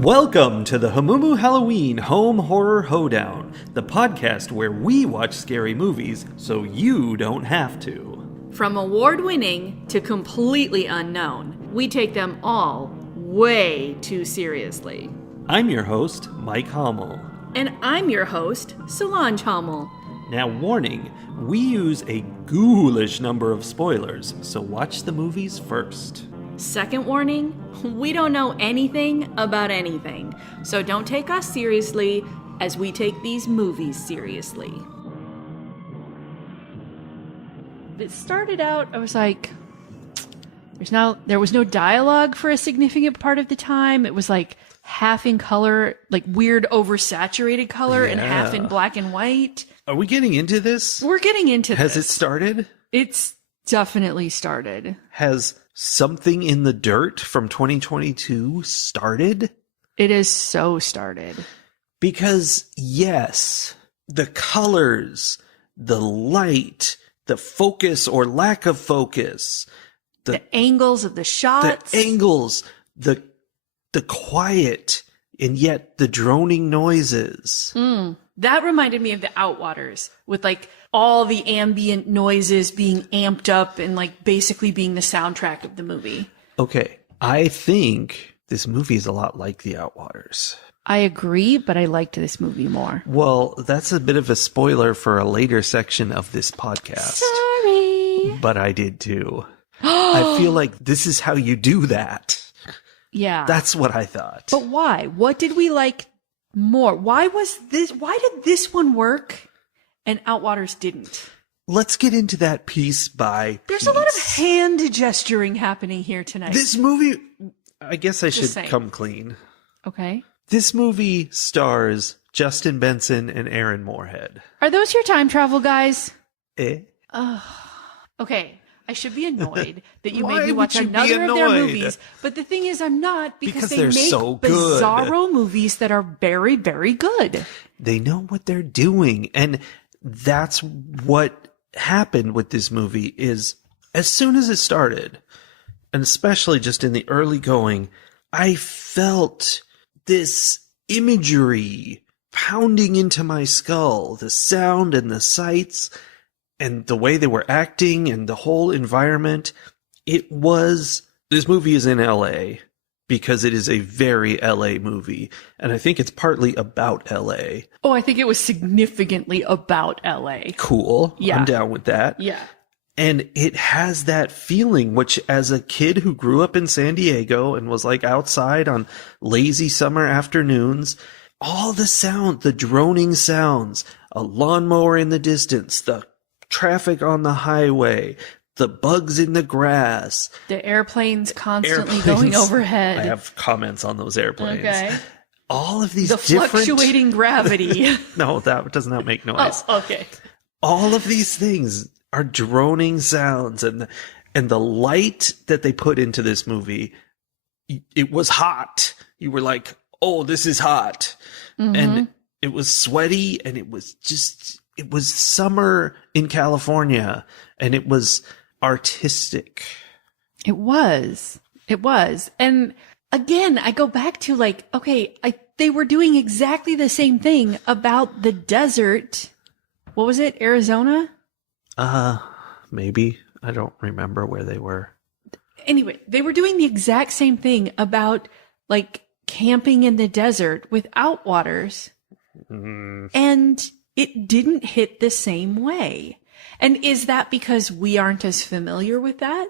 Welcome to the Hamumu Halloween Home Horror Hoedown, the podcast where we watch scary movies so you don't have to. From award-winning to completely unknown, we take them all way too seriously. I'm your host, Mike Hummel. And I'm your host, Solange Hummel. Now, warning, we use a ghoulish number of spoilers, so watch the movies first. Second warning, we don't know anything about anything, so don't take us seriously as we take these movies seriously. It started out, I was like, there was no dialogue for a significant part of the time. It was like half in color, like weird oversaturated color, and half in black and white. Are we getting into this? We're getting into Has this. it started? It's definitely started. Has Something in the Dirt from 2022 started? It is so started. Because, yes, the colors, the light, the focus or lack of focus, the angles of the shots, the quiet, and yet the droning noises. That reminded me of the Outwaters, with like all the ambient noises being amped up and like basically being the soundtrack of the movie. Okay, I think this movie is a lot like the Outwaters. I agree, but I liked this movie more. Well, that's a bit of a spoiler for a later section of this podcast. Sorry. But I did too. I feel like this is how you do that. Yeah. That's what I thought. But why? What did we like more? Why did this one work and Outwaters didn't? Let's get into that piece by piece. There's a lot of hand gesturing happening here tonight. This movie, I guess I should saying. come clean. Okay. This movie stars Justin Benson and Aaron Moorhead. Are those your time travel guys? Oh. Okay. I should be annoyed that you Why made me watch would you be another of their annoyed? movies. But the thing is, I'm not, because they they're make so good. bizarro movies that are very, very good. They know what they're doing. And that's what happened with this movie is as soon as it started, and especially just in the early going, I felt this imagery pounding into my skull, the sound and the sights and the way they were acting and the whole environment. This movie is in LA because it is a very LA movie. And I think it's partly about LA. Oh, I think it was significantly about LA. Cool. Yeah. I'm down with that. Yeah. And it has that feeling, which as a kid who grew up in San Diego and was like outside on lazy summer afternoons, all the sound, the droning sounds, a lawnmower in the distance, the traffic on the highway, the bugs in the grass. The airplanes constantly going overhead. I have comments on those airplanes. Okay. All of these The different... fluctuating gravity. No, that does not make noise. Oh, okay. All of these things are droning sounds, and the light that they put into this movie, it was hot. You were like, oh, this is hot. Mm-hmm. And it was sweaty, and it was summer in California, and it was artistic. It was. And again, I go back to like, okay, they were doing exactly the same thing about the desert. What was it? Arizona? Maybe. I don't remember where they were. Anyway, they were doing the exact same thing about like camping in the desert with Outwaters. And it didn't hit the same way. And is that because we aren't as familiar with that?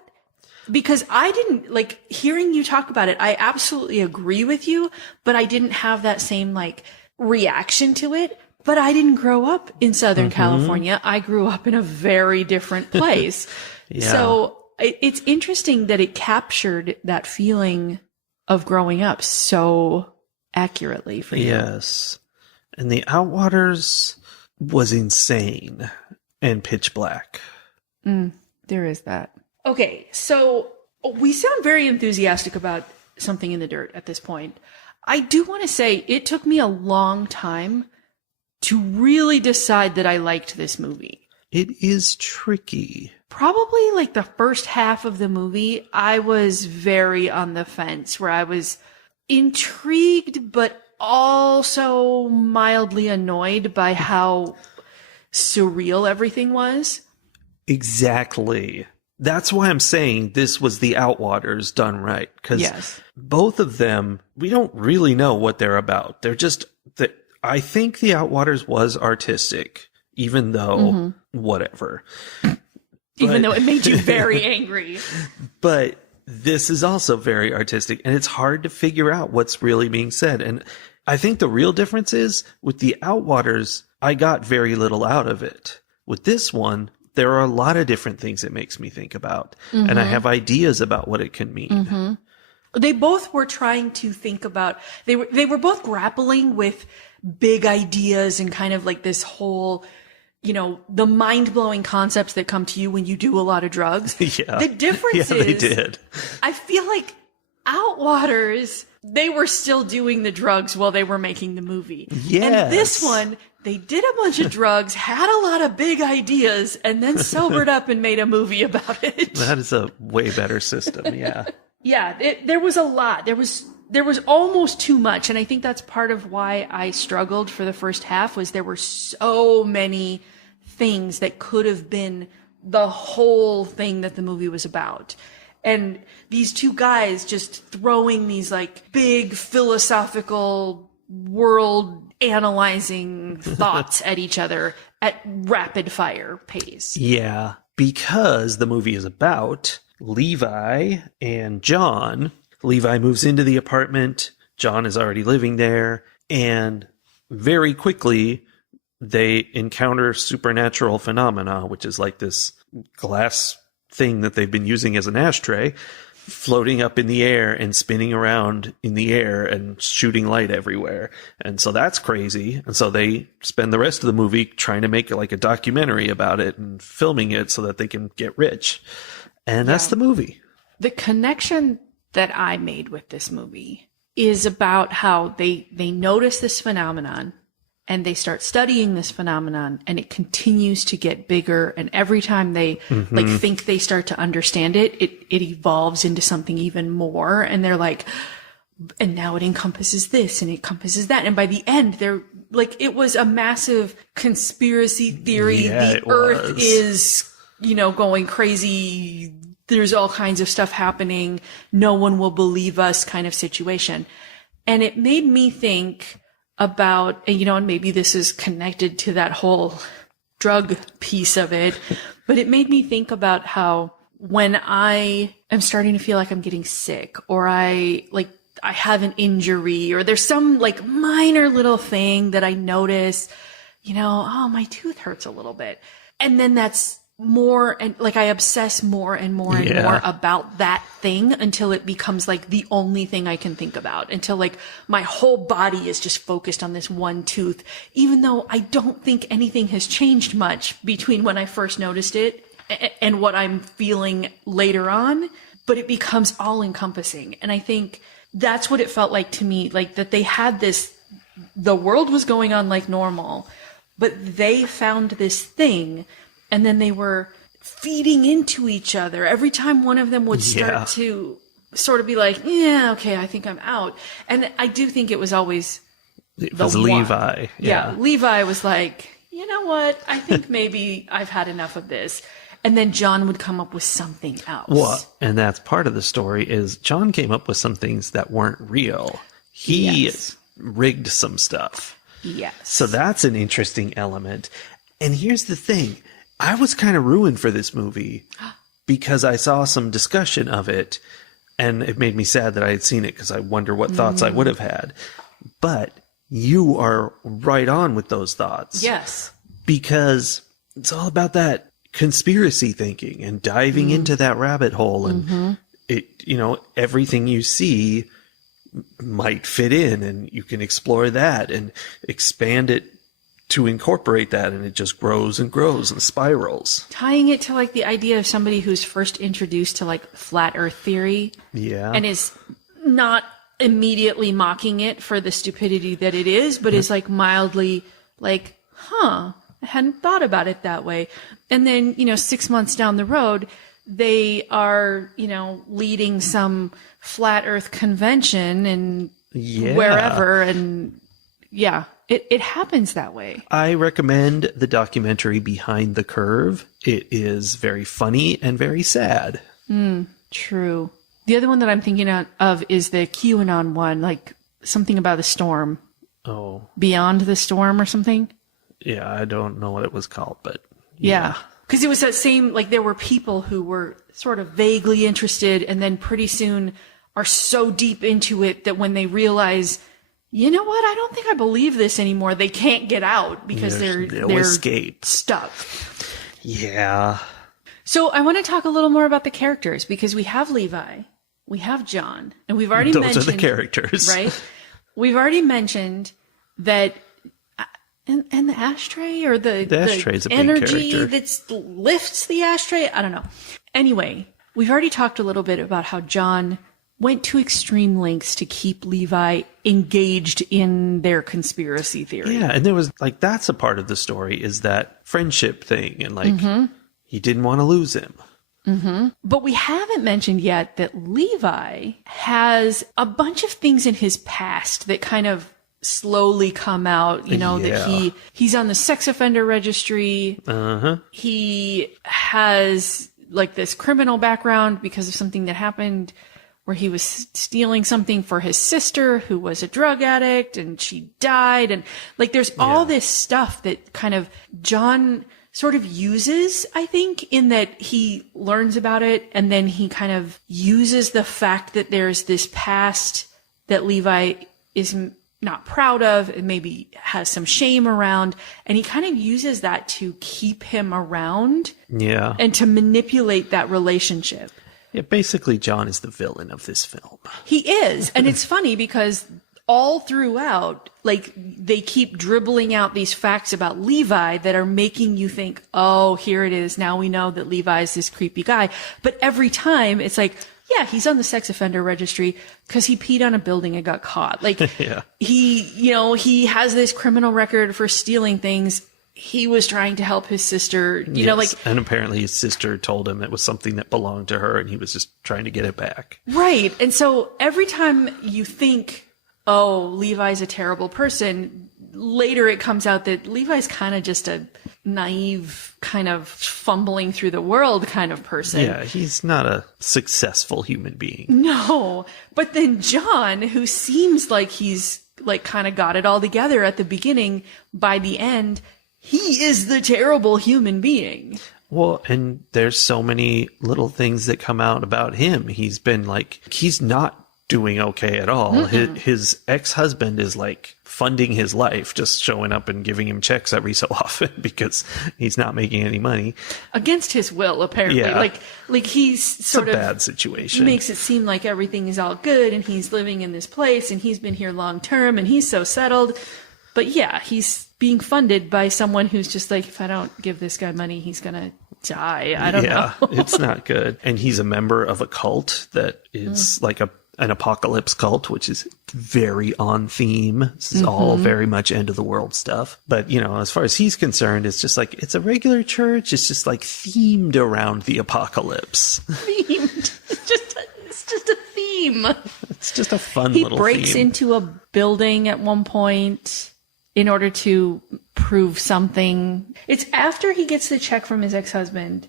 Because I didn't, like, hearing you talk about it, I absolutely agree with you, but I didn't have that same, like, reaction to it. But I didn't grow up in Southern California. I grew up in a very different place. Yeah. So it's interesting that it captured that feeling of growing up so accurately for you. Yes. And the Outwaters was insane and pitch black. There is that. Okay, so we sound very enthusiastic about Something in the Dirt at this point. I do want to say it took me a long time to really decide that I liked this movie. It is tricky. Probably like the first half of the movie, I was very on the fence, where I was intrigued, but also mildly annoyed by how surreal everything was. Exactly. That's why I'm saying this was the Outwaters done right. Because both of them, we don't really know what they're about. They're just, I think the Outwaters was artistic, even though whatever. Even though it made you very angry. But this is also very artistic, and it's hard to figure out what's really being said. And I think the real difference is with the Outwaters, I got very little out of it. With this one, there are a lot of different things it makes me think about, and I have ideas about what it can mean. They both were trying to think about, they were both grappling with big ideas and kind of like this whole, you know, the mind-blowing concepts that come to you when you do a lot of drugs. Yeah. The difference is, they did. I feel like Outwaters, they were still doing the drugs while they were making the movie. Yes. And this one, they did a bunch of drugs, had a lot of big ideas, and then sobered up and made a movie about it. That is a way better system, yeah. Yeah, there was a lot. There was almost too much, and I think that's part of why I struggled for the first half, was there were so many things that could have been the whole thing that the movie was about. And these two guys just throwing these like big philosophical world analyzing thoughts at each other at rapid fire pace. Yeah, because the movie is about Levi and John. Levi moves into the apartment. John is already living there. And very quickly, they encounter supernatural phenomena, which is like this glass thing that they've been using as an ashtray, floating up in the air and spinning around in the air and shooting light everywhere. And so that's crazy. And so they spend the rest of the movie trying to make like a documentary about it and filming it so that they can get rich. And that's the movie. The connection that I made with this movie is about how they notice this phenomenon and they start studying this phenomenon, and it continues to get bigger. And every time they like think they start to understand it, it evolves into something even more. And they're like, and now it encompasses this and it encompasses that. And by the end, they're like, it was a massive conspiracy theory. Yeah, the earth is, you know, going crazy. There's all kinds of stuff happening. No one will believe us kind of situation. And it made me think about, you know, and maybe this is connected to that whole drug piece of it, but it made me think about how when I am starting to feel like I'm getting sick, or I have an injury, or there's some like minor little thing that I notice, you know, oh, my tooth hurts a little bit. And then that's more, and like I obsess more and more and more about that thing until it becomes like the only thing I can think about, until like my whole body is just focused on this one tooth, even though I don't think anything has changed much between when I first noticed it and what I'm feeling later on, but it becomes all encompassing. And I think that's what it felt like to me, like that they had this, the world was going on like normal, but they found this thing. And then they were feeding into each other. Every time one of them would start to sort of be like, yeah, okay, I think I'm out. And I do think it was always Levi. Yeah, Levi was like, you know what? I think maybe I've had enough of this. And then John would come up with something else. Well, and that's part of the story is John came up with some things that weren't real. He rigged some stuff. Yes. So that's an interesting element. And here's the thing. I was kind of ruined for this movie because I saw some discussion of it, and it made me sad that I had seen it because I wonder what thoughts I would have had. But you are right on with those thoughts. Yes. Because it's all about that conspiracy thinking and diving into that rabbit hole, and it, you know, everything you see might fit in, and you can explore that and expand it to incorporate that, and it just grows and grows and spirals. Tying it to like the idea of somebody who's first introduced to like flat earth theory. Yeah. And is not immediately mocking it for the stupidity that it is, but is like mildly like, I hadn't thought about it that way. And then, you know, 6 months down the road, they are, you know, leading some flat earth convention, and wherever. And yeah, it happens that way. I recommend the documentary Behind the Curve. It is very funny and very sad. True. The other one that I'm thinking of is the QAnon one, like something about a storm. Oh. Beyond the Storm or something. Yeah, I don't know what it was called, but yeah. Because it was that same, like there were people who were sort of vaguely interested and then pretty soon are so deep into it that when they realize, you know what, I don't think I believe this anymore, they can't get out because they're escape. Stuck. Yeah. So I want to talk a little more about the characters because we have Levi, we have John, and we've already mentioned... Those are the characters. Right? We've already mentioned that... And the ashtray or the ashtray's a big energy character. that lifts the ashtray? I don't know. Anyway, we've already talked a little bit about how John went to extreme lengths to keep Levi engaged in their conspiracy theory. Yeah, and there was, like, that's a part of the story is that friendship thing. And, like, he didn't want to lose him. But we haven't mentioned yet that Levi has a bunch of things in his past that kind of slowly come out, that he's on the sex offender registry. He has like this criminal background because of something that happened where he was stealing something for his sister who was a drug addict and she died. And like, there's all this stuff that kind of John sort of uses, I think, in that he learns about it. And then he kind of uses the fact that there's this past that Levi is not proud of and maybe has some shame around. And he kind of uses that to keep him around. Yeah. And to manipulate that relationship. Yeah, basically John is the villain of this film. He is. And it's funny because all throughout, like, they keep dribbling out these facts about Levi that are making you think, oh, here it is. Now we know that Levi is this creepy guy. But every time it's like, yeah, he's on the sex offender registry because he peed on a building and got caught. Like, he has this criminal record for stealing things. He was trying to help his sister, and apparently his sister told him it was something that belonged to her and he was just trying to get it back. Right. And so every time you think, oh, Levi's a terrible person, later it comes out that Levi's kind of just a naive, kind of fumbling through the world kind of person. Yeah, he's not a successful human being. No. But then John, who seems like he's like kind of got it all together at the beginning, by the end, he is the terrible human being. Well, and there's so many little things that come out about him. He's been like, he's not doing okay at all. His ex-husband is like funding his life, just showing up and giving him checks every so often because he's not making any money. Against his will, apparently. Yeah. Like he's sort of... It's a bad situation. Makes it seem like everything is all good and he's living in this place and he's been here long term and he's so settled. But yeah, he's being funded by someone who's just like, if I don't give this guy money, he's going to die. I don't know. It's not good. And he's a member of a cult that is like an apocalypse cult, which is very on theme. This is all very much end of the world stuff. But, as far as he's concerned, it's just like, it's a regular church. It's just like themed around the apocalypse. Themed. It's just a theme. It's just a fun little theme. He breaks into a building at one point in order to prove something. It's after he gets the check from his ex-husband.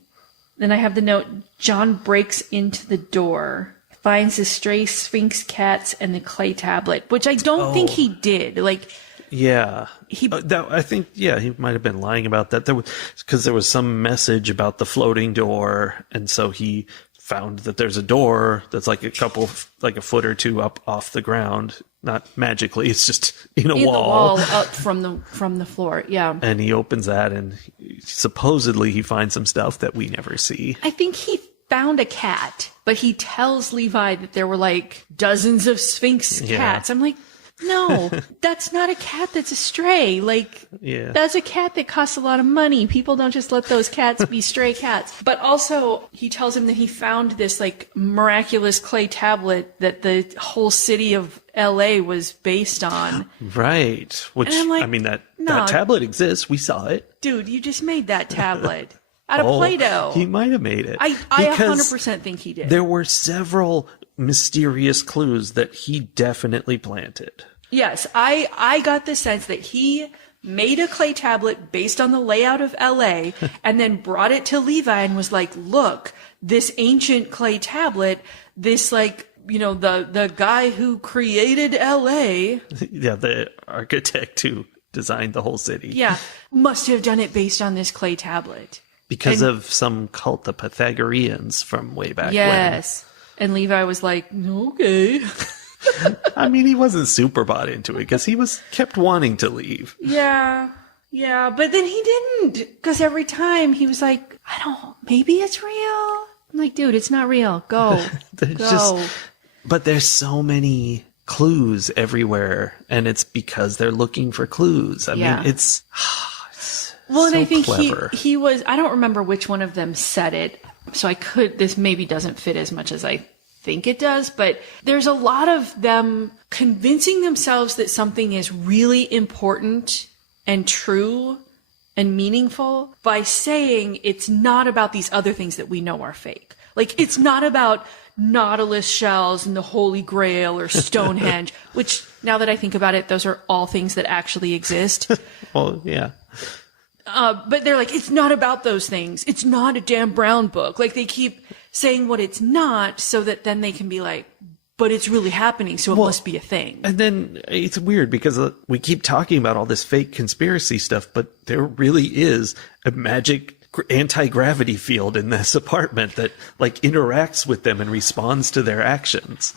Then I have the note, John breaks into the door, finds the stray Sphinx cats and the clay tablet, which I don't think he did. Like, yeah, I think he might have been lying about that. Because there was some message about the floating door, and so he found that there's a door that's like a foot or two up off the ground. Not magically, it's just in a wall. The wall up from the floor, yeah. And he opens that, and supposedly he finds some stuff that we never see. I think he found a cat, but he tells Levi that there were like dozens of Sphinx cats. I'm like, no, that's not a cat that's a stray. Like, that's a cat that costs a lot of money. People don't just let those cats be stray cats. But also, he tells him that he found this like miraculous clay tablet that the whole city of LA was based on. Right. Which, like, I mean, that tablet exists. We saw it. Dude, you just made that tablet. Out of Play-Doh. He might have made it. I 100% think he did. There were several mysterious clues that he definitely planted. Yes, I got the sense that he made a clay tablet based on the layout of LA and then brought it to Levi and was like, look, this ancient clay tablet, this like, you know, the guy who created LA. Yeah, the architect who designed the whole city. Yeah, must have done it based on this clay tablet. Because of some cult, the Pythagoreans from way back when. Yes. And Levi was like, okay. I mean, he wasn't super bought into it because he kept wanting to leave. Yeah, but then he didn't, because every time he was like, maybe it's real. I'm like, dude, it's not real. Go, go. But there's so many clues everywhere, and it's because they're looking for clues. I mean, it's well, and so I think clever. he was. I don't remember which one of them said it, so this maybe doesn't fit as much as I think it does, but there's a lot of them convincing themselves that something is really important and true and meaningful by saying it's not about these other things that we know are fake. Like, it's not about Nautilus shells and the Holy Grail or Stonehenge, which, now that I think about it, those are all things that actually exist. Well, yeah. But they're like, it's not about those things. It's not a Dan Brown book. Like, they keep saying what it's not so that then they can be like, but it's really happening, so it must be a thing. And then it's weird because we keep talking about all this fake conspiracy stuff, but there really is a magic anti-gravity field in this apartment that like interacts with them and responds to their actions.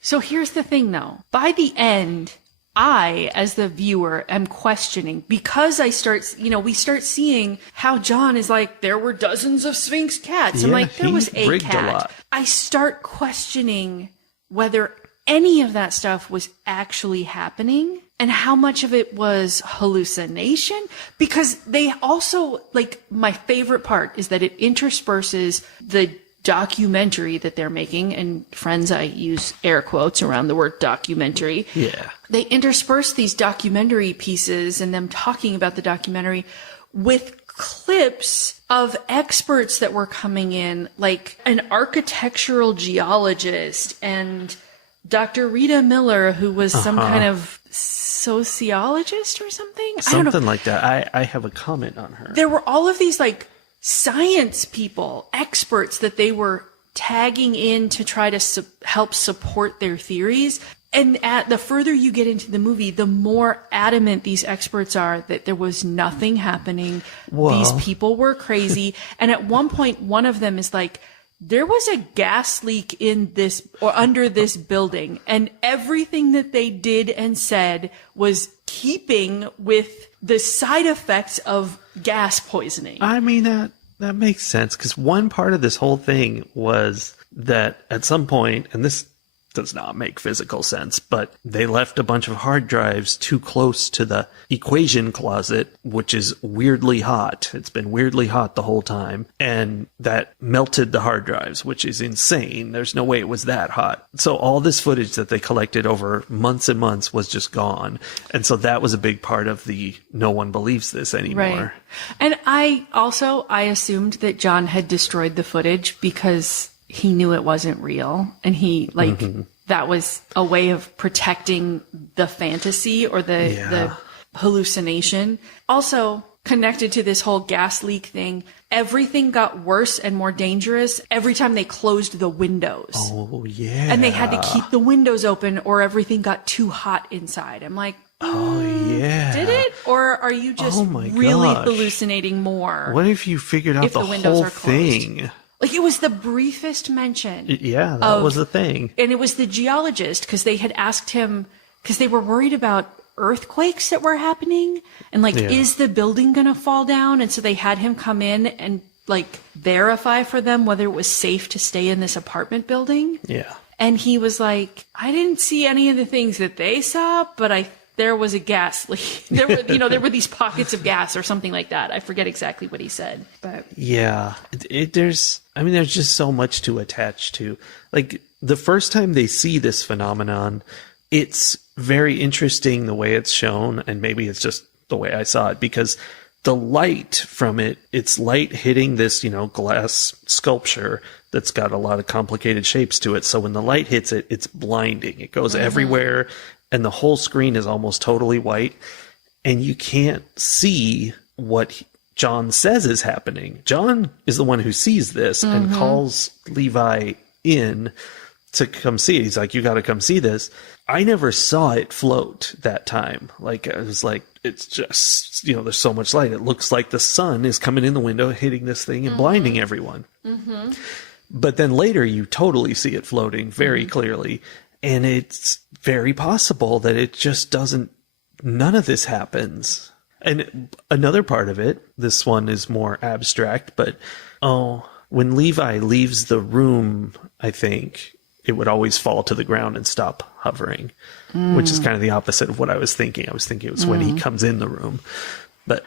So here's the thing though. By the end, I, as the viewer, am questioning because we start seeing how John is like, there were dozens of Sphinx cats. I'm like, there was a cat. I start questioning whether any of that stuff was actually happening and how much of it was hallucination. Because they also, like, my favorite part is that it intersperses the documentary that they're making, and friends, I use air quotes around the word documentary. Yeah. They intersperse these documentary pieces and them talking about the documentary with clips of experts that were coming in, like an architectural geologist and Dr. Rita Miller, who was some kind of sociologist or something. I don't know. Something like that. I have a comment on her. There were all of these like science people, experts that they were tagging in to try to help support their theories. And the further you get into the movie, the more adamant these experts are that there was nothing happening. Whoa. These people were crazy. And at one point, one of them is like, there was a gas leak in this or under this building, and everything that they did and said was keeping with the side effects of gas poisoning. I mean, that makes sense, because one part of this whole thing was that at some point, and this does not make physical sense, but they left a bunch of hard drives too close to the equation closet, which is weirdly hot. It's been weirdly hot the whole time, and that melted the hard drives, which is insane. There's no way it was that hot. So all this footage that they collected over months and months was just gone. And so that was a big part of the no one believes this anymore. Right. And I assumed that John had destroyed the footage because he knew it wasn't real, and he that was a way of protecting the fantasy or the hallucination. Also, connected to this whole gas leak thing, everything got worse and more dangerous every time they closed the windows. Oh, yeah. And they had to keep the windows open or everything got too hot inside. I'm like, oh, yeah. Did it? Or are you just really hallucinating more? What if you figured out the whole thing? Like, it was the briefest mention. Yeah, that was the thing. And it was the geologist, because they had asked him, because they were worried about earthquakes that were happening. And, like, is the building going to fall down? And so they had him come in and, like, verify for them whether it was safe to stay in this apartment building. Yeah. And he was like, I didn't see any of the things that they saw, but there was a gas leak. There were, there were these pockets of gas or something like that. I forget exactly what he said, but yeah, there's just so much to attach to. Like, the first time they see this phenomenon, it's very interesting the way it's shown, and maybe it's just the way I saw it, because the light from it's light hitting this, glass sculpture that's got a lot of complicated shapes to it. So when the light hits it, it's blinding. It goes everywhere, and the whole screen is almost totally white, and you can't see what John says is happening. John is the one who sees this and calls Levi in to come see it. He's like, you got to come see this. I never saw it float that time. Like, I was like, it's just, there's so much light. It looks like the sun is coming in the window, hitting this thing and blinding everyone. But then later you totally see it floating very clearly. And it's very possible that it just doesn't, none of this happens. And another part of it, this one is more abstract, but when Levi leaves the room, I think it would always fall to the ground and stop hovering, which is kind of the opposite of what I was thinking. I was thinking it was when he comes in the room, but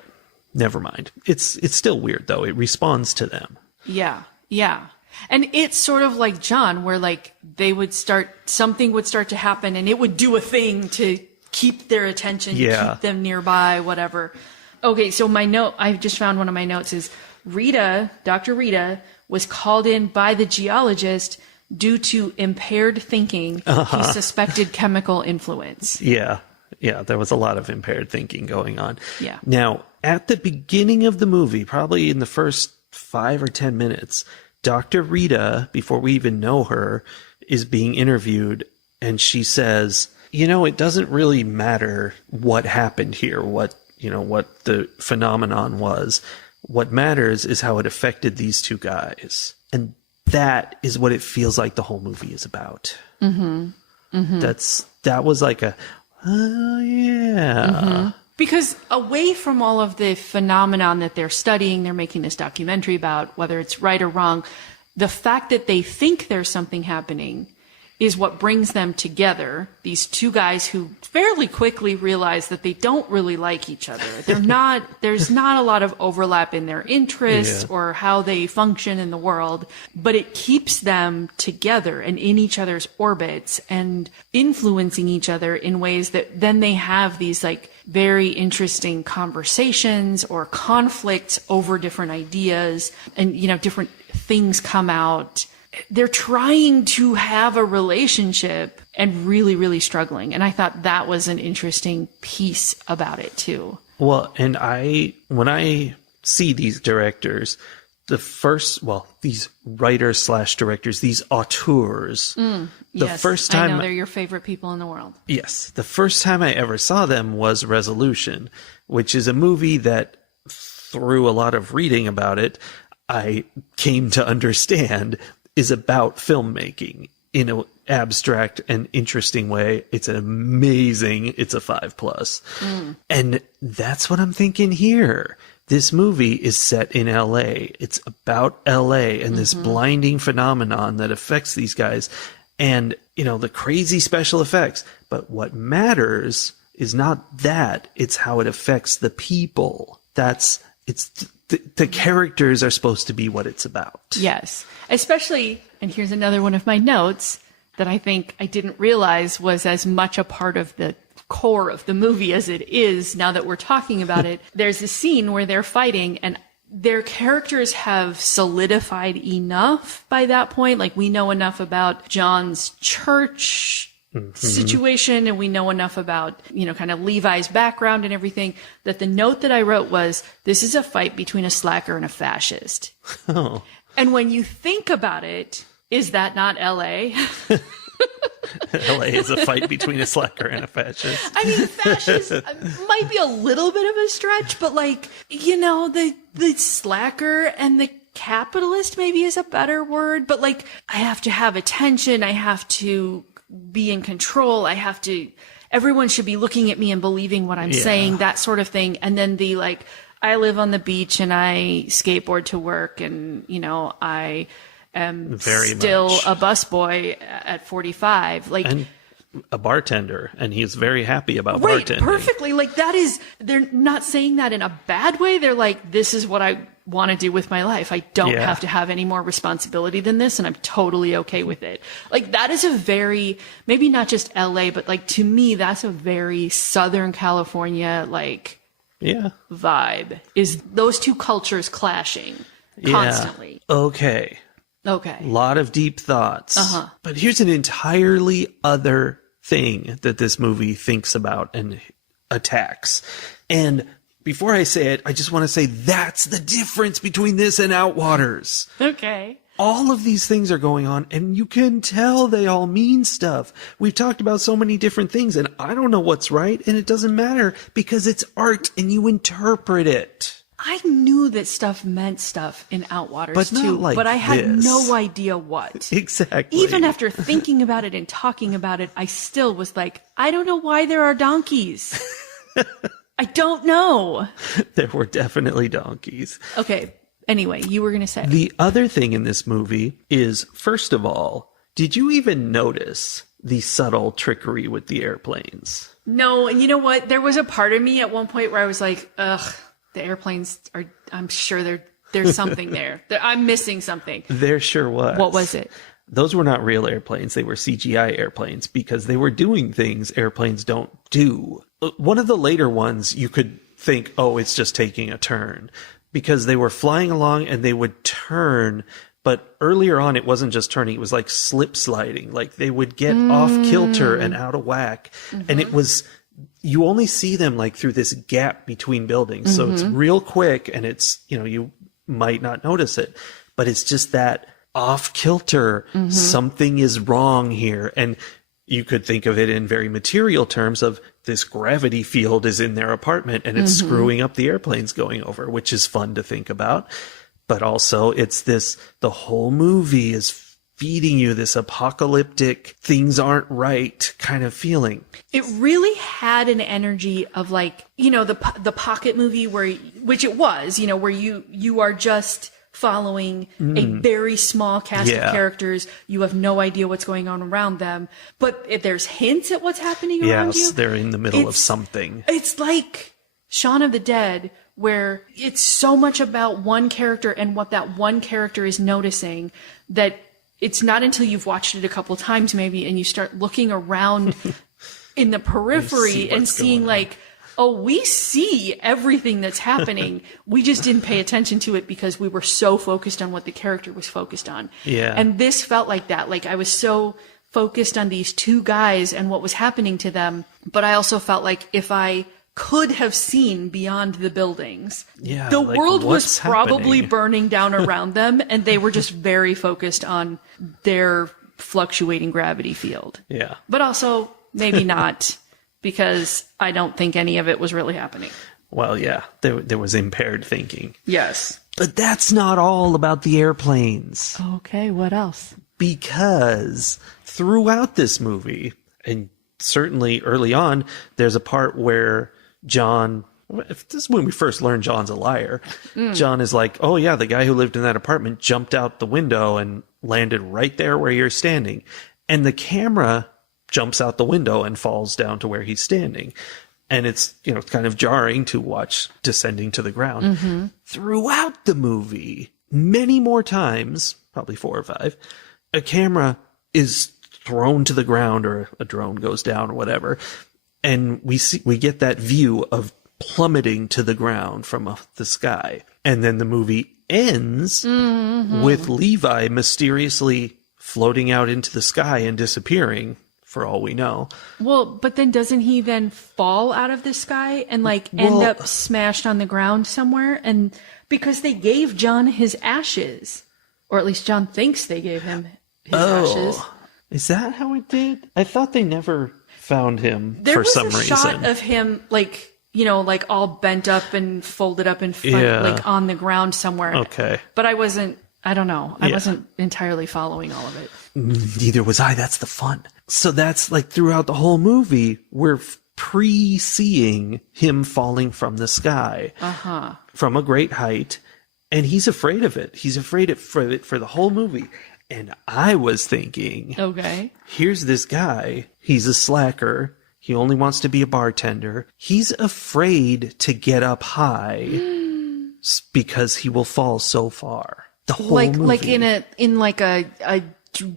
never mind. It's still weird though. It responds to them. Yeah. Yeah. And it's sort of like John, where like something would start to happen and it would do a thing to keep their attention, keep them nearby, whatever. Okay. So I just found one of my notes is Dr. Rita was called in by the geologist due to impaired thinking. He suspected chemical influence. Yeah. Yeah. There was a lot of impaired thinking going on. Yeah. Now, at the beginning of the movie, probably in the first 5 or 10 minutes, Dr. Rita, before we even know her, is being interviewed, and she says, it doesn't really matter what happened here, what the phenomenon was. What matters is how it affected these two guys. And that is what it feels like the whole movie is about. That was like oh yeah. Because away from all of the phenomenon that they're studying, they're making this documentary about, whether it's right or wrong, the fact that they think there's something happening is what brings them together. These two guys who fairly quickly realize that they don't really like each other. There's not a lot of overlap in their interests or how they function in the world, but it keeps them together and in each other's orbits and influencing each other in ways that then they have these like very interesting conversations or conflicts over different ideas, and different things come out. They're trying to have a relationship and really, really struggling. And I thought that was an interesting piece about it too. Well, and when I see these directors, these writers/directors, these auteurs, first time I know they're your favorite people in the world. Yes. The first time I ever saw them was Resolution, which is a movie that through a lot of reading about it, I came to understand is about filmmaking in an abstract and interesting way. It's a 5+. And that's what I'm thinking here. This movie is set in LA. It's about LA and this blinding phenomenon that affects these guys and, the crazy special effects. But what matters is not that. It's how it affects the people. The characters are supposed to be what it's about. Yes. Especially, and here's another one of my notes that I think I didn't realize was as much a part of the core of the movie as it is now that we're talking about it. There's a scene where they're fighting and their characters have solidified enough by that point. Like we know enough about John's church situation and we know enough about, kind of Levi's background and everything, that the note that I wrote was, this is a fight between a slacker and a fascist. Oh. And when you think about it, is that not LA? LA is a fight between a slacker and a fascist. I mean, fascist might be a little bit of a stretch, but the slacker and the capitalist maybe is a better word, but I have to have attention. I have to be in control. Everyone should be looking at me and believing what I'm saying, that sort of thing. And then I live on the beach and I skateboard to work and, I am still a busboy at 45. And a bartender, and he's very happy about right, bartending. Perfectly. They're not saying that in a bad way. They're like, this is what I want to do with my life. I don't have to have any more responsibility than this, and I'm totally okay with it. That is a very, maybe not just LA, but to me, that's a very Southern California, vibe, is those two cultures clashing constantly. Okay. Okay. A lot of deep thoughts. Uh-huh. But here's an entirely other thing that this movie thinks about and attacks. And before I say it, I just want to say that's the difference between this and Outwaters. Okay. All of these things are going on, and you can tell they all mean stuff. We've talked about so many different things, and I don't know what's right, and it doesn't matter because it's art and you interpret it. I knew that stuff meant stuff in Outwaters But not too, like but I had this. no idea what. Exactly. Even after thinking about it and talking about it, I still was like, I don't know why there are donkeys. I don't know. There were definitely donkeys. Okay. Anyway, you were going to say. The other thing in this movie is, first of all, did you even notice the subtle trickery with the airplanes? No, and you know what? There was a part of me at one point where I was like, ugh, the airplanes are, I'm sure there's something there. I'm missing something. There sure was. What was it? Those were not real airplanes. They were CGI airplanes because they were doing things airplanes don't do. One of the later ones, you could think, oh, it's just taking a turn. Because they were flying along and they would turn, but earlier on it wasn't just turning, it was like slip sliding. Like they would get off kilter and out of whack. And it was, you only see them like through this gap between buildings. So it's real quick and it's, you might not notice it, but it's just that off kilter. Something is wrong here. And you could think of it in very material terms of this gravity field is in their apartment and it's screwing up the airplanes going over, which is fun to think about. But also it's the whole movie is feeding you this apocalyptic, things aren't right kind of feeling. It really had an energy of like, the pocket movie which it was, where you are just following a very small cast of characters. You have no idea what's going on around them, but if there's hints at what's happening around you. Yes, they're in the middle of something. It's like Shaun of the Dead, where it's so much about one character and what that one character is noticing that it's not until you've watched it a couple times maybe and you start looking around in the periphery and seeing like, oh, we see everything that's happening. We just didn't pay attention to it because we were so focused on what the character was focused on. Yeah. And this felt like that. Like I was so focused on these two guys and what was happening to them. But I also felt like if I could have seen beyond the buildings, the world was probably burning down around them. And they were just very focused on their fluctuating gravity field. Yeah. But also maybe not. Because I don't think any of it was really happening. Well, yeah, there was impaired thinking. Yes. But that's not all about the airplanes. Okay, what else? Because throughout this movie, and certainly early on, there's a part where John, this is when we first learn John's a liar. John is like, oh yeah, the guy who lived in that apartment jumped out the window and landed right there where you're standing. And the camera jumps out the window and falls down to where he's standing. And it's, kind of jarring to watch descending to the ground. Throughout the movie, many more times, probably 4 or 5, a camera is thrown to the ground or a drone goes down or whatever. And we get that view of plummeting to the ground from the sky. And then the movie ends with Levi mysteriously floating out into the sky and disappearing. For all we know. Well, but then doesn't he then fall out of the sky and end up smashed on the ground somewhere? And because they gave John his ashes, or at least John thinks they gave him his ashes. Is that how it did? I thought they never found him for some reason. There was a shot of him all bent up and folded up in front, on the ground somewhere. Okay. But I don't know. I wasn't entirely following all of it. Neither was I. That's the fun. So that's throughout the whole movie, we're pre-seeing him falling from the sky from a great height. And he's afraid of it. He's afraid of it for the whole movie. And I was thinking, okay, here's this guy. He's a slacker. He only wants to be a bartender. He's afraid to get up high because he will fall so far. The whole movie. Like in a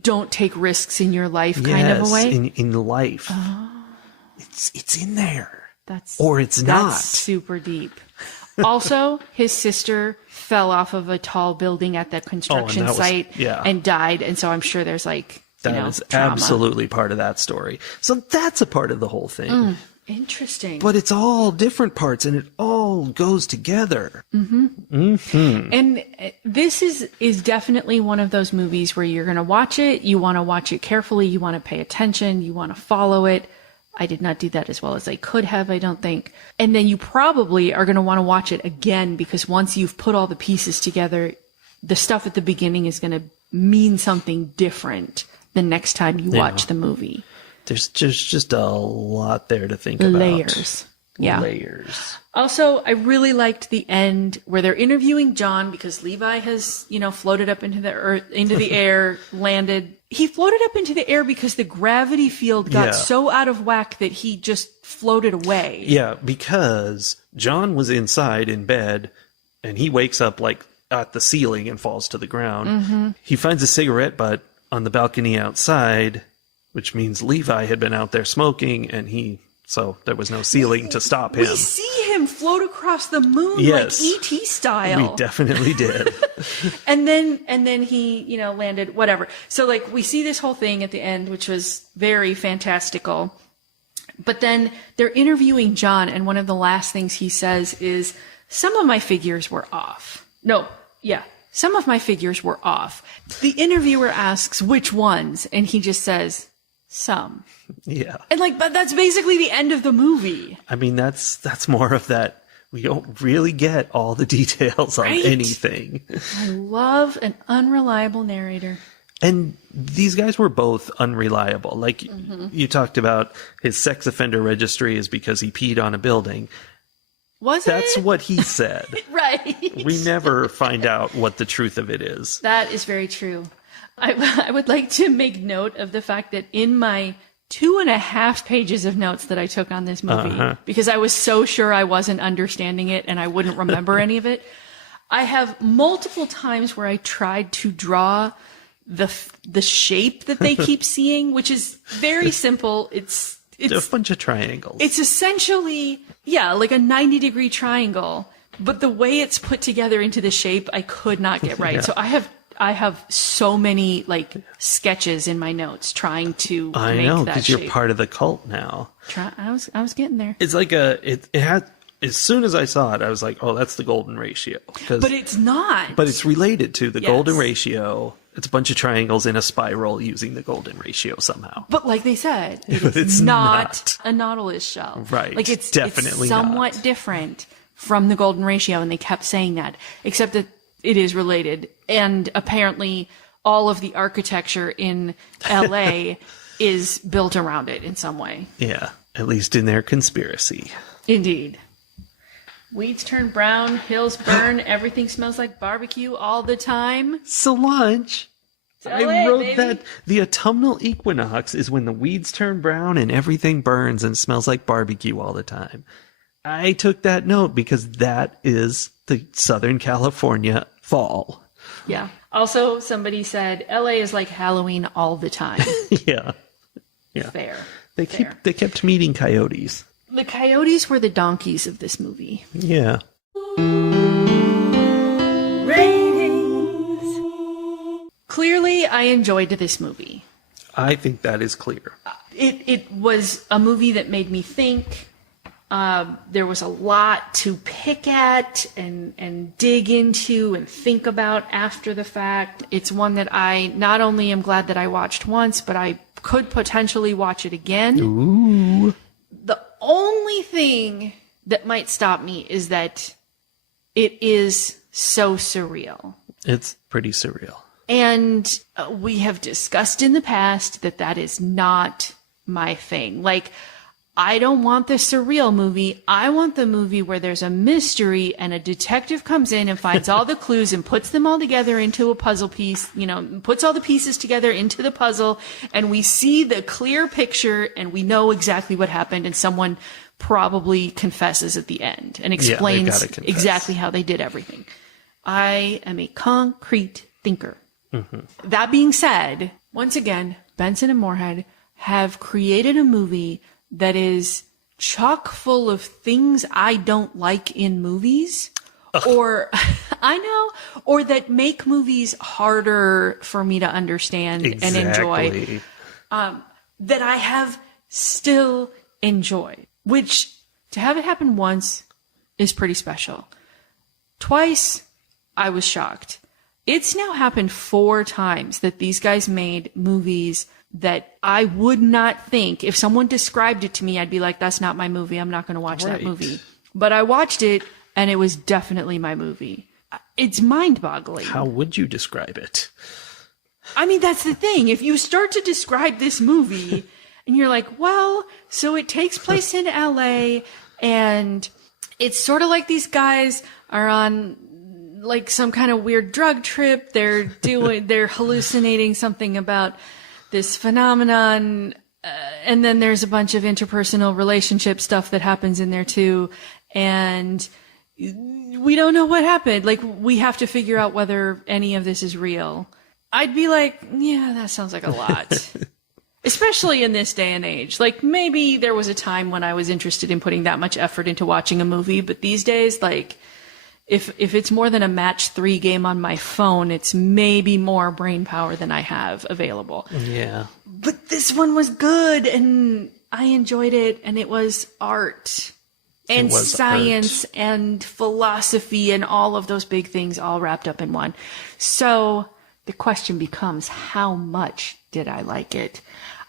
don't take risks in your life kind of a way? in life. Oh. It's in there. That's not. Super deep. Also, his sister fell off of a tall building at the construction site and died. And so I'm sure there's like, that is trauma. absolutely part of that story. So that's a part of the whole thing. Interesting. But it's all different parts and it all goes together. And this is definitely one of those movies where you're going to watch it. You want to watch it carefully. You want to pay attention. You want to follow it. I did not do that as well as I could have, I don't think. And then you probably are going to want to watch it again because once you've put all the pieces together, the stuff at the beginning is going to mean something different the next time you watch the movie. There's just a lot there to think about. Layers. Yeah. Layers. Also, I really liked the end where they're interviewing John because Levi has, floated up into the earth, into the air, landed. He floated up into the air because the gravity field got so out of whack that he just floated away. Yeah, because John was inside in bed and he wakes up like at the ceiling and falls to the ground. He finds a cigarette butt on the balcony outside, which means Levi had been out there smoking and so there was no ceiling to stop him. We see him float across the moon like E.T. style. We definitely did. and then he, landed, whatever. So like we see this whole thing at the end, which was very fantastical. But then they're interviewing John, and one of the last things he says is, some of my figures were off. Some of my figures were off. The interviewer asks which ones, and he just says, some. Yeah. And but that's basically the end of the movie. I mean, that's more of that. We don't really get all the details on anything. I love an unreliable narrator. And these guys were both unreliable. Like you talked about his sex offender registry is because he peed on a building. That's what he said. Right. We never find out what the truth of it is. That is very true. I would like to make note of the fact that in my 2.5 pages of notes that I took on this movie, because I was so sure I wasn't understanding it and I wouldn't remember any of it, I have multiple times where I tried to draw the shape that they keep seeing, which is very simple. It's a bunch of triangles. It's essentially, like a 90-degree triangle, but the way it's put together into the shape, I could not get right. So I have so many sketches in my notes trying to make that shape. I know, because you're part of the cult now. I was getting there. It's like it had, as soon as I saw it, I was like, oh, that's the golden ratio. But it's not. But it's related to the golden ratio. It's a bunch of triangles in a spiral using the golden ratio somehow. But like they said, it's not a Nautilus shell. Right. It's definitely somewhat different from the golden ratio, and they kept saying that, except that it is related. And apparently all of the architecture in LA is built around it in some way. Yeah, at least in their conspiracy. Indeed. Weeds turn brown, hills burn, everything smells like barbecue all the time. So lunch. I wrote that the autumnal equinox is when the weeds turn brown and everything burns and smells like barbecue all the time. I took that note because that is the Southern California fall. Yeah. Also, somebody said LA is like Halloween all the time. Yeah. Fair. They kept meeting coyotes. The coyotes were the donkeys of this movie. Yeah. Ratings. Clearly, I enjoyed this movie. I think that is clear. It was a movie that made me think. There was a lot to pick at and dig into and think about after the fact. It's one that I not only am glad that I watched once, but I could potentially watch it again. Ooh. The only thing that might stop me is that it is so surreal. It's pretty surreal. And we have discussed in the past that is not my thing. I don't want the surreal movie. I want the movie where there's a mystery and a detective comes in and finds all the clues and puts them all together into a puzzle piece, puts all the pieces together into the puzzle, and we see the clear picture and we know exactly what happened, and someone probably confesses at the end and explains exactly how they did everything. I am a concrete thinker. Mm-hmm. That being said, once again, Benson and Moorhead have created a movie that is chock full of things I don't like in movies. Or I know, or that make movies harder for me to understand and enjoy, that I have still enjoyed, which to have it happen once is pretty special. Twice, I was shocked. It's now happened 4 times that these guys made movies that I would not think, if someone described it to me, I'd be like, that's not my movie. I'm not going to watch that movie. But I watched it, and it was definitely my movie. It's mind-boggling. How would you describe it? I mean, that's the thing. If you start to describe this movie and you're like, well, so it takes place in LA and it's sort of like these guys are on like some kind of weird drug trip. They're hallucinating something about this phenomenon. And then there's a bunch of interpersonal relationship stuff that happens in there too. And we don't know what happened. Like, we have to figure out whether any of this is real. I'd be like, yeah, that sounds like a lot. Especially in this day and age. Like, maybe there was a time when I was interested in putting that much effort into watching a movie, but these days, like, if it's more than a match 3 game on my phone, it's maybe more brain power than I have available. Yeah. But this one was good, and I enjoyed it, and it was art. And science and philosophy and all of those big things all wrapped up in one. So the question becomes, how much did I like it?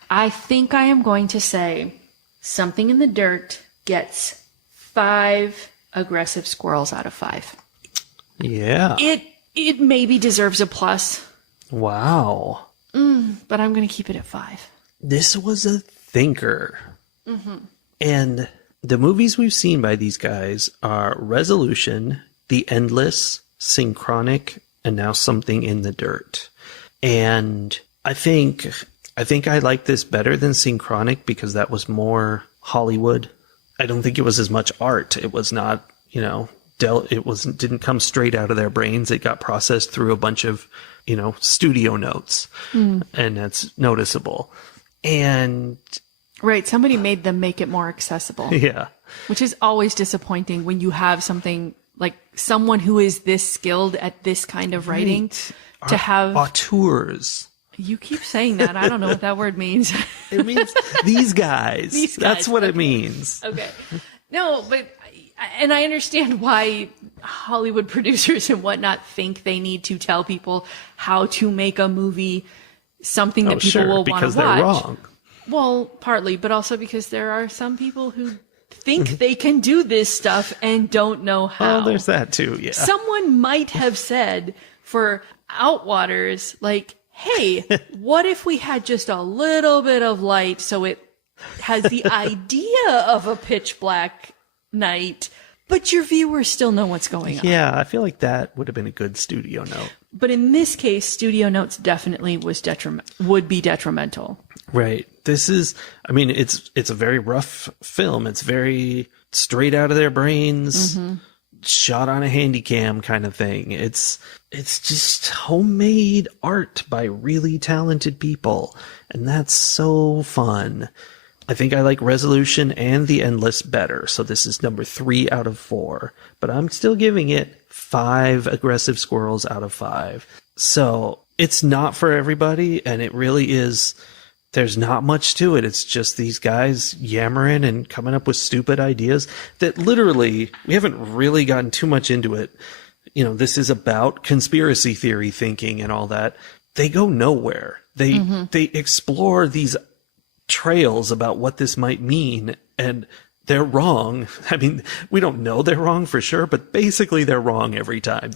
I think I am going to say Something in the Dirt gets 5 aggressive squirrels out of 5. Yeah. It maybe deserves a plus. Wow. But I'm going to keep it at 5. This was a thinker. Mm-hmm. And the movies we've seen by these guys are Resolution, The Endless, Synchronic, and now Something in the Dirt. And I think I like this better than Synchronic because that was more Hollywood. I don't think it was as much art. It was not, didn't come straight out of their brains. It got processed through a bunch of, studio notes. And that's noticeable. And right. Somebody made them make it more accessible. Yeah. Which is always disappointing when you have something like someone who is this skilled at this kind of writing to have auteurs. You keep saying that. I don't know what that word means. It means these guys. That's what it means. Okay. No, but and I understand why Hollywood producers and whatnot think they need to tell people how to make a movie something that people will want to watch. Because they're wrong. Well, partly, but also because there are some people who think they can do this stuff and don't know how. Well, there's that too, yeah. Someone might have said for Outwaters, like, hey, what if we had just a little bit of light so it has the idea of a pitch black night, but your viewers still know what's going on? Yeah, I feel like that would have been a good studio note. But in this case, studio notes definitely would be detrimental. Right. This is, it's a very rough film. It's very straight out of their brains, shot on a handy cam kind of thing. It's just homemade art by really talented people. And that's so fun. I think I like Resolution and The Endless better. So this is number 3 out of 4, but I'm still giving it 5 aggressive squirrels out of 5. So it's not for everybody. And it really is. There's not much to it. It's just these guys yammering and coming up with stupid ideas that literally, we haven't really gotten too much into it. This is about conspiracy theory thinking and all that. They go nowhere. They explore these trails about what this might mean, and they're wrong. We don't know they're wrong for sure, but basically they're wrong every time.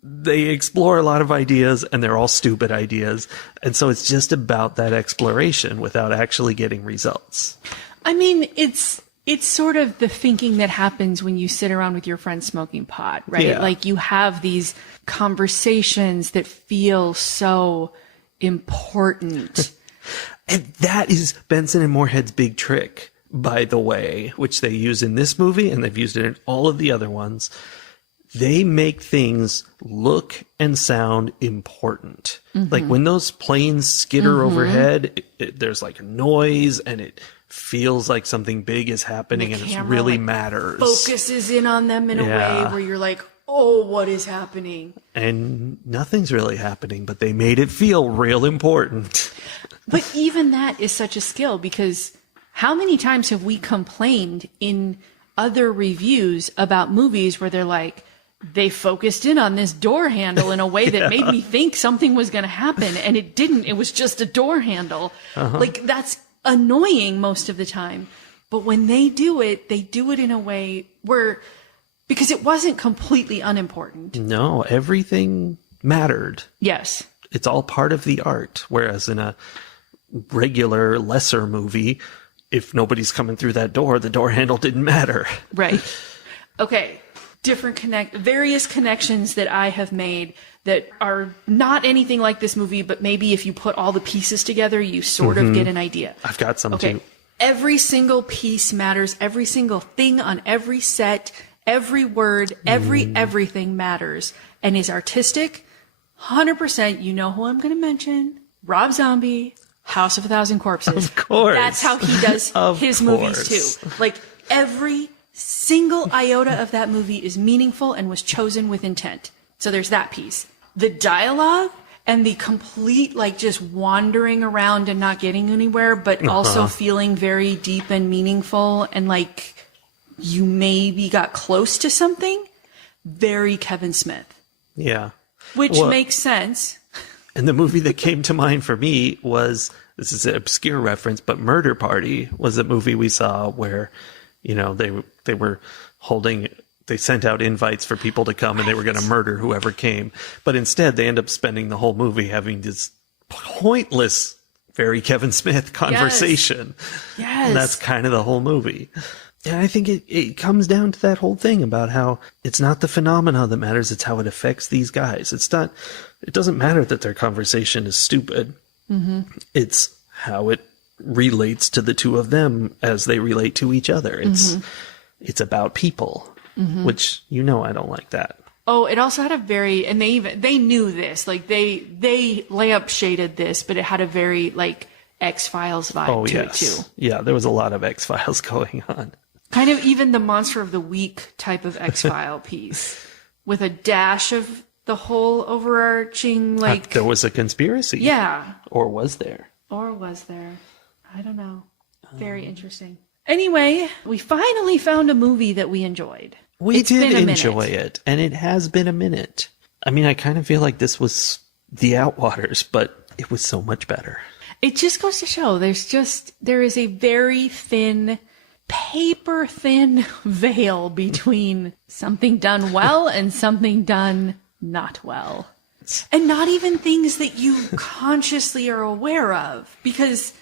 They explore a lot of ideas, and they're all stupid ideas. And so it's just about that exploration without actually getting results. It's sort of the thinking that happens when you sit around with your friends smoking pot, right? Yeah. Like you have these conversations that feel so important. And that is Benson and Moorhead's big trick, by the way, which they use in this movie, and they've used it in all of the other ones. They make things look and sound important. Like when those planes skitter overhead, there's like a noise, and it feels like something big is happening and it really matters. Focuses in on them in a way where you're like, oh, what is happening? And nothing's really happening, but they made it feel real important. But even that is such a skill, because how many times have we complained in other reviews about movies where they're like, they focused in on this door handle in a way that made me think something was going to happen, and it didn't. It was just a door handle. Like, that's annoying most of the time. But when they do it in a way where, because it wasn't completely unimportant. No, everything mattered. Yes. It's all part of the art. Whereas in a regular, lesser movie, if nobody's coming through that door, the door handle didn't matter. Right. Okay. Various connections that I have made that are not anything like this movie, but maybe if you put all the pieces together, you sort of get an idea. I've got some too. Every single piece matters. Every single thing on every set, every word, everything matters and is artistic. 100%. You know who I'm going to mention. Rob Zombie, House of a Thousand Corpses. Of course. That's how he does his movies too. Like, every single iota of that movie is meaningful and was chosen with intent. So there's that piece. The dialogue and the complete, like, just wandering around and not getting anywhere, but also feeling very deep and meaningful and like you maybe got close to something. Very Kevin Smith. Yeah. Which makes sense. And the movie that came to mind for me was, this is an obscure reference, but Murder Party was a movie we saw where, you know, they were they sent out invites for people to come and they were going to murder whoever came. But instead they end up spending the whole movie having this pointless, very Kevin Smith conversation. Yes. And that's kind of the whole movie. And I think it comes down to that whole thing about how it's not the phenomena that matters, it's how it affects these guys. It doesn't matter that their conversation is stupid. Mm-hmm. It's how it relates to the two of them as they relate to each other. It's about people, which, you know, I don't like that. Oh, it also had a very, and they knew this, like they lampshaded this, but it had a very like X-Files vibe to it too. Yeah, there was a lot of X-Files going on. Kind of even the Monster of the Week type of X-File piece with a dash of the whole overarching, like, there was a conspiracy. Yeah. Or was there? I don't know. Very interesting. Anyway, we finally found a movie that we enjoyed. We did enjoy it, and it has been a minute. I mean, I kind of feel like this was The Outwaters, but it was so much better. It just goes to show there is a very thin, paper thin veil between something done well and something done not well. And not even things that you consciously are aware of, because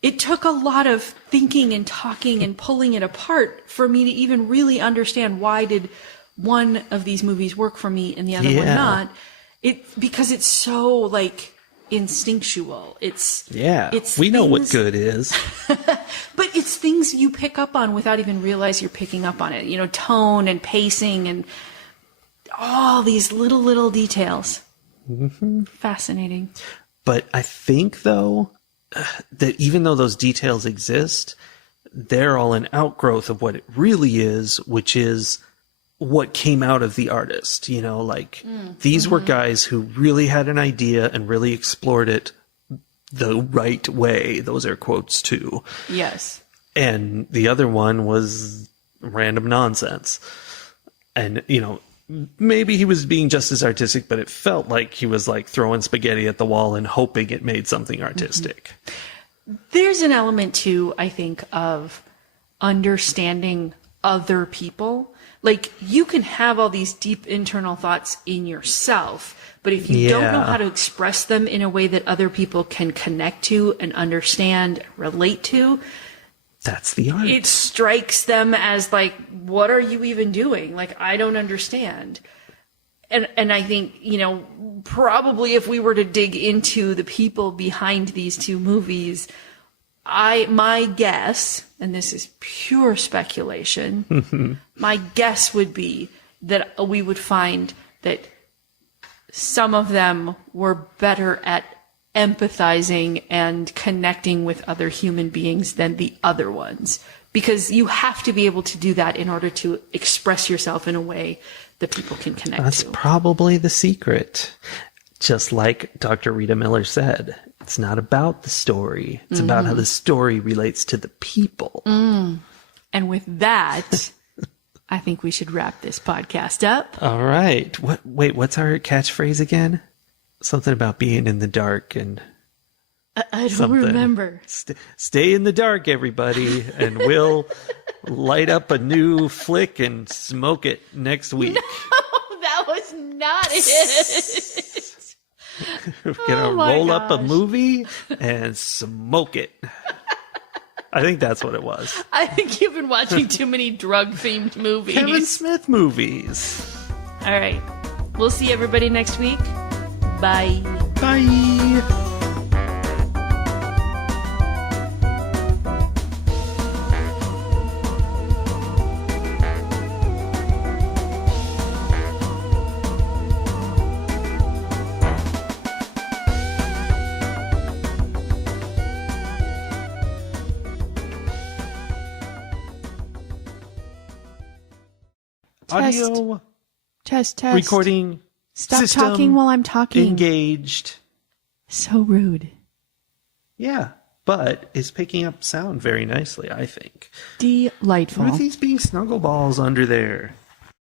it took a lot of thinking and talking and pulling it apart for me to even really understand why did one of these movies work for me and the other one not. Because it's so, like, instinctual. We know what good is. But it's things you pick up on without even realize you're picking up on it. You know, tone and pacing and all these little details. Mm-hmm. Fascinating. But I think, though, that even though those details exist, they're all an outgrowth of what it really is, which is what came out of the artist. You know, like, these were guys who really had an idea and really explored it the right way. Those are quotes too. Yes. And the other one was random nonsense. And, you know, maybe he was being just as artistic, but it felt like he was like throwing spaghetti at the wall and hoping it made something artistic. There's an element too, I think, of understanding other people. Like, you can have all these deep internal thoughts in yourself, but if you don't know how to express them in a way that other people can connect to and understand, relate to, that's the art. It strikes them as like, what are you even doing? Like, I don't understand. And I think, you know, probably if we were to dig into the people behind these two movies, my guess, and this is pure speculation, my guess would be that we would find that some of them were better at empathizing and connecting with other human beings than the other ones. Because you have to be able to do that in order to express yourself in a way that people can connect That's to. probably the secret. Just like Dr. Rita Miller said, it's not about the story. It's about how the story relates to the people. And with that, I think we should wrap this podcast up. All right. What's our catchphrase again? Something about being in the dark and I don't something. Remember. Stay in the dark, everybody, and we'll light up a new flick and smoke it next week. No, that was not it. We're gonna roll up a movie and smoke it. I think that's what it was. I think you've been watching too many drug-themed movies. Kevin Smith movies. All right. We'll see everybody next week. Bye. Bye. Audio Test. recording Stop system talking while I'm talking. engaged. So rude. Yeah, but it's picking up sound very nicely, I think. Delightful. What are these being snuggleballs under there?